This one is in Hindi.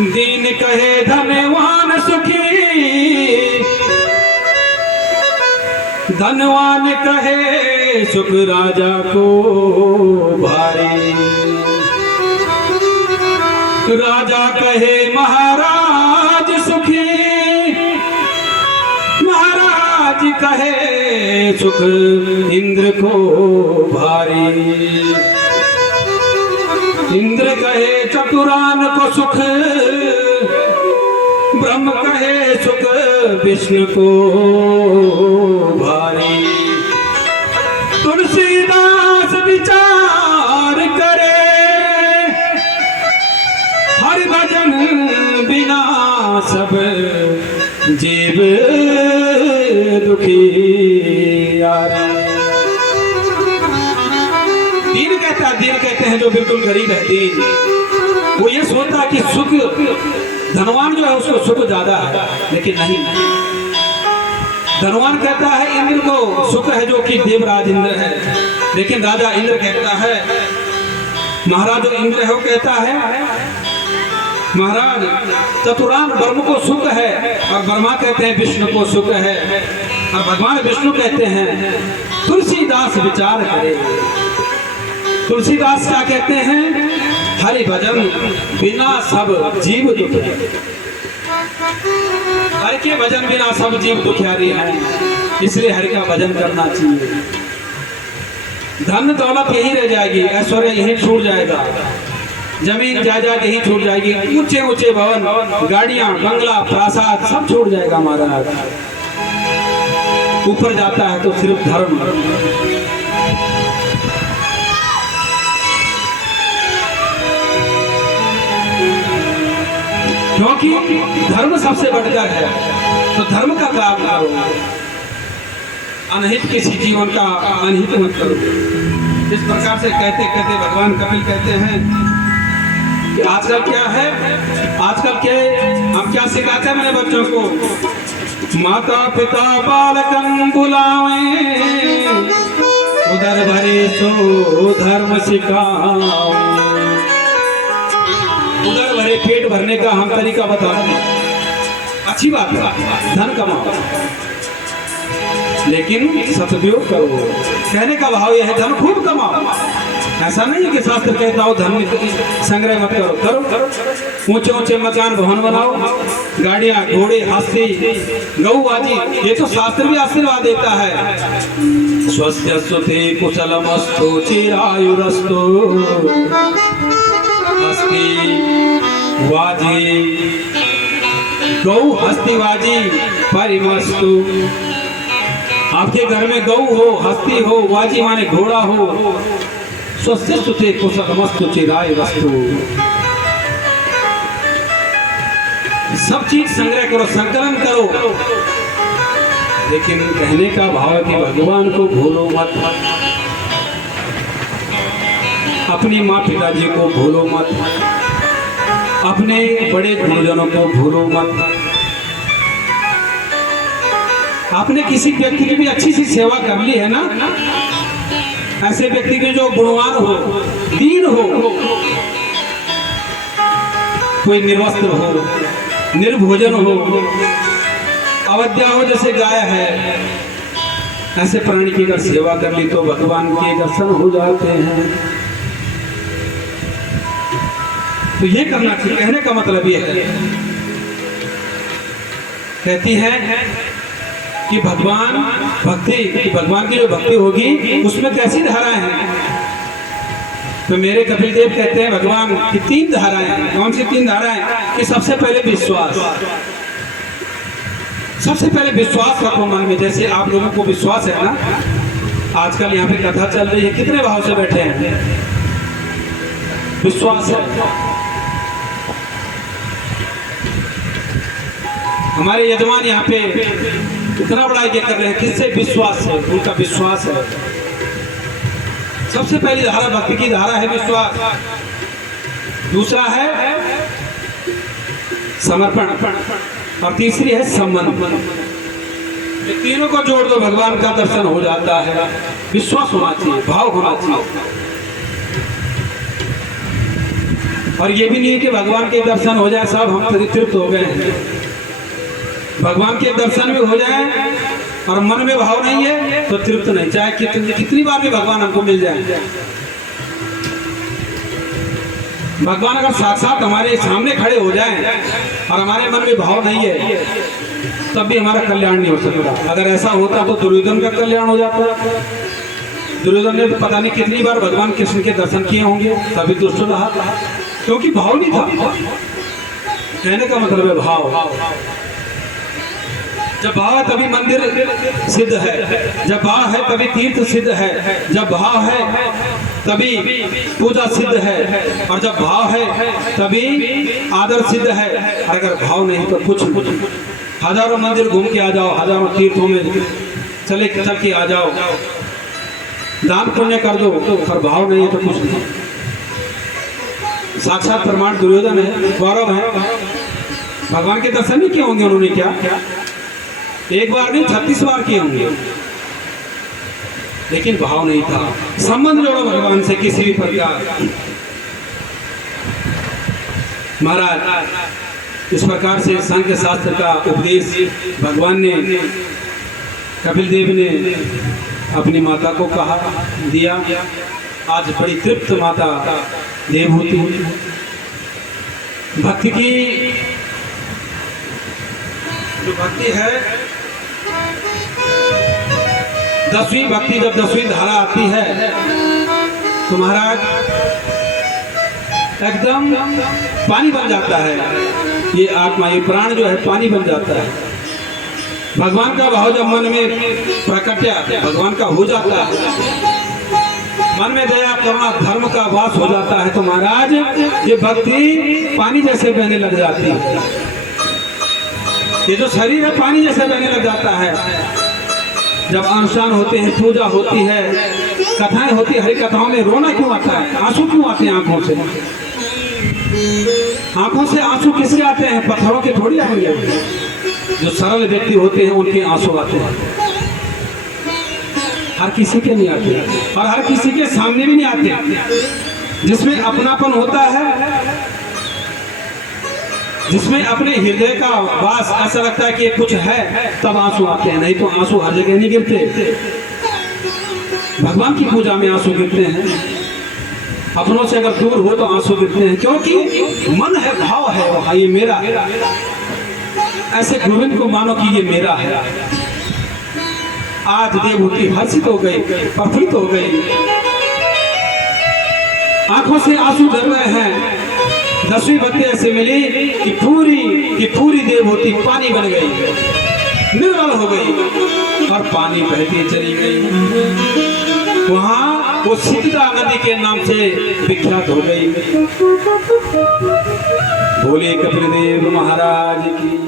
दीन कहे धनवान सुखी, धनवान कहे सुख राजा को भारी। राजा कहे महाराज सुखी, महाराज कहे सुख इंद्र को भारी। इंद्र कहे चतुरान को सुख, ब्रह्म कहे सुख विष्णु को भारी। तुलसीदास विचार करे, हरि भजन बिना सब जीव दुखी यार। दीन कहता, दीन कहते हैं जो बिल्कुल गरीब है दीन, वो ये सोचता कि सुख, धनवान जो है उसको सुख ज्यादा है, लेकिन नहीं। धनवान कहता है इंद्र को सुख है जो कि देवराज इंद्र है, लेकिन राजा इंद्र कहता है, महाराज जो इंद्र है वो कहता है महाराज चतुरान ब्रह्म को सुख है, और ब्रह्मा कहते हैं विष्णु को सुख है, और भगवान विष्णु कहते हैं। तुलसीदास विचार करे। तुलसीदास क्या कहते हैं? हरि भजन बिना सब जीव दुखिया। हरि के भजन बिना सब जीव दुखियारी हैं, इसलिए हरि का भजन करना चाहिए। धन दौलत यही रह जाएगी, ऐश्वर्य यही छूट जाएगा, जमीन जायदाद यही छूट जाएगी, ऊंचे ऊंचे भवन, गाड़ियां, बंगला, प्रासाद सब छूट जाएगा महाराज। ऊपर जाता है तो सिर्फ धर्म। क्योंकि धर्म सबसे बढ़कर है, तो धर्म का काम करो, अनहित किसी जीवन का अनहित मत करो। इस प्रकार से कहते कहते भगवान कपिल कहते हैं कि आजकल क्या है, आजकल के हम क्या सिखाते हैं मेरे बच्चों को? माता पिता बालकन बुलावे, उधर भरे सो धर्म सिखावे। उधर भरे पेट भरने का हम तरीका बताते हैं, अच्छी बात है, धन कमाओ, लेकिन सदुपयोग करो। कहने का भाव यह है धन खूब कमाओ, ऐसा नहीं है कि शास्त्र कहता हो धन संग्रह मत करो, करो। ऊंचे ऊंचे मकान भवन बनाओ, गाड़ियां, घोड़े, हाथी, गऊ आदि, ये तो शास्त्र भी आशीर्वाद देता है। स्वस्थ सुते कुशलमस्तु चिरायुरस्तु हस्ती वाजी, गौ हस्ती वाजी परिमस्तु। आपके घर में गौ हो, हस्ती हो, वाजी माने घोड़ा हो, स्वस्थ सुते कुशलमस्तु चिरायुरस्तु। सब चीज संग्रह करो, संकलन करो, लेकिन कहने का भाव है कि भगवान को भूलो मत, अपनी माँ पिताजी को भूलो मत, अपने बड़े गुरुजनों को भूलो मत। आपने किसी व्यक्ति की भी अच्छी सी सेवा कर ली है ना, ऐसे व्यक्ति के जो गुणवान हो, दीन हो, कोई निर्वस्त्र हो, निर्भोजन हो, अवध्या हो, जैसे गाय है, ऐसे प्राणी की अगर सेवा कर ली तो भगवान के दर्शन हो जाते हैं। तो ये करना चाहिए। कहने का मतलब ये है, कहती है कि भगवान भक्ति, कि भगवान की जो भक्ति होगी उसमें कैसी धाराएं हैं। तो मेरे कपिल देव कहते हैं भगवान की 3 धाराएं हैं। कौन सी 3 धाराएं? कि सबसे पहले विश्वास, सबसे पहले विश्वास रखो मन में। जैसे आप लोगों को विश्वास है ना, आजकल यहाँ पे कथा चल रही है, कितने भाव से बैठे हैं, विश्वास है। हमारे यजमान यहाँ पे इतना बड़ा ये कर रहे हैं, किससे? विश्वास है, उनका विश्वास है। सबसे पहली धारा भक्ति की धारा है विश्वास। दूसरा है समर्पण, और तीसरी है संबंध। ये तीनों को जोड़ दो, भगवान का दर्शन हो जाता है। विश्वास होना चाहिए, भाव होना चाहिए। और ये भी नहीं है कि भगवान के दर्शन हो जाए सब हम तृप्त हो गए हैं। भगवान के दर्शन भी हो जाए और मन में भाव नहीं है तो तृप्त नहीं, चाहे कितनी बार भी भगवान हमको मिल जाए। भगवान अगर साक्षात हमारे सामने खड़े हो जाएं और हमारे मन में भाव नहीं है तब भी हमारा कल्याण नहीं हो सकता। अगर ऐसा होता तो दुर्योधन का कल्याण हो जाता। दुर्योधन ने तो पता नहीं कितनी बार भगवान कृष्ण के दर्शन किए होंगे तभी दुष्ट रहा, क्योंकि भाव नहीं था। कहने का मतलब है भाव। जब भाव है तभी मंदिर सिद्ध है, जब भाव है तभी तीर्थ सिद्ध है, जब भाव है तभी पूजा सिद्ध है, और जब भाव है तभी आदर सिद्ध है। अगर भाव नहीं तो कुछ नहीं। हजारों मंदिर घूम के आ जाओ, हजारों तीर्थों में चल के आ जाओ, दान पुण्य कर दो, पर भाव नहीं है तो कुछ नहीं। साक्षात प्रमाण दुर्योधन है, गौरव है। भगवान के दर्शन नहीं किए होंगे उन्होंने, क्या एक बार नहीं 36 बार किए होंगे, लेकिन भाव नहीं था। संबंध जोड़ो भगवान से किसी भी प्रकार। महाराज इस प्रकार से सांख्य शास्त्र का उपदेश भगवान ने, कपिल देव ने अपनी माता को कहा दिया। आज बड़ी तृप्त माता देवहूति। भक्ति की जो भक्ति है, 10वीं भक्ति, जब 10वीं धारा आती है तो महाराज एकदम पानी बन जाता है। ये आत्मा, ये प्राण जो है पानी बन जाता है। भगवान का भाव जब मन में प्रकट्या भगवान का हो जाता है, मन में दया करुणा धर्म का वास हो जाता है, तो महाराज ये भक्ति पानी जैसे बहने लग जाती है। ये जो शरीर है पानी जैसे बहने लग जाता है। जब अनुष्ठान होते हैं, पूजा होती है, कथाएं होती है, हरि कथाओं में रोना क्यों आता है, आंसू क्यों आते हैं आंखों से? आंखों से आंसू किसके आते हैं? पत्थरों के थोड़ी आएंगे। जो सरल व्यक्ति होते हैं उनके आंसू आते हैं, हर किसी के नहीं आते, और हर किसी के सामने भी नहीं आते। जिसमें अपनापन होता है, जिसमें अपने हृदय का वास, ऐसा लगता है कि ये कुछ है, तब आंसू आते हैं, नहीं तो आंसू हर जगह नहीं गिरते। भगवान की पूजा में आंसू गिरते हैं, अपनों से अगर दूर हो तो आंसू गिरते हैं, क्योंकि मन है, भाव है, वो ये मेरा है। ऐसे गोविंद को मानो कि ये मेरा है। आज देवहूति हर्षित हो गई, प्रफुल्लित हो गई, आंखों से आंसू झर रहे हैं। 10वीं भक्ति ऐसे मिली कि पूरी देवहूति पानी बन गई, निर्मल हो गई और पानी बहती चली गई। वहां वो सिद्धा नदी के नाम से विख्यात हो गई। बोले कपिल देव महाराज की।